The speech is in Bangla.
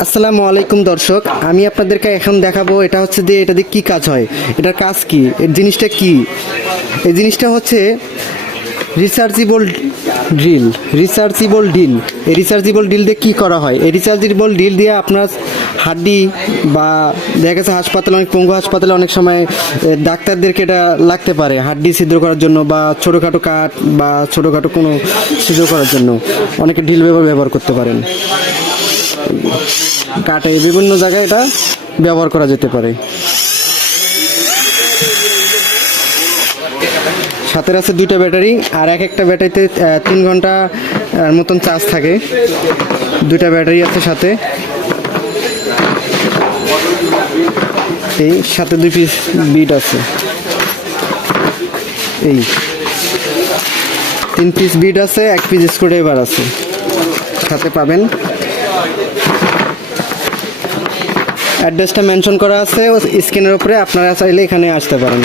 আসসালামু আলাইকুম দর্শক, আমি আপনাদেরকে এখন দেখাবো এটা হচ্ছে যে এটা দিয়ে কী কাজ হয়, এটার কাজ কি, এর জিনিসটা কি। এই জিনিসটা হচ্ছে রিচার্জেবল ড্রিল। এই রিচার্জেবল ড্রিল দিয়ে কী করা হয়, এই রিচার্জেবল ড্রিল দিয়ে আপনার হাড্ডি বা দেখা গেছে হাসপাতালে, অনেক পঙ্গু হাসপাতালে অনেক সময় ডাক্তারদেরকে এটা লাগতে পারে হাড্ডি ছিদ্র করার জন্য, বা ছোটোখাটো কাট বা ছোটোখাটো কোনো ছিদ্র করার জন্য অনেকে ড্রিল ব্যবহার করতে পারেন। কাটে বিভিন্ন জায়গায় এটা ব্যবহার করা যেতে পারে। সাথে আছে দুইটা ব্যাটারি, আর একটা ব্যাটারিতে 3 ঘন্টা মতন চার্জ থাকে। দুইটা ব্যাটারি আছে সাথে, এই সাথে 2 পিস বিট আছে, এই 3 পিস বিট আছে, 1 পিস স্ক্রুড্রাইভার আছে সাথে পাবেন। অ্যাড্রেসটা মেনশন করা আছে স্ক্রিনের উপরে, আপনারা চাইলে এখানে আসতে পারেন।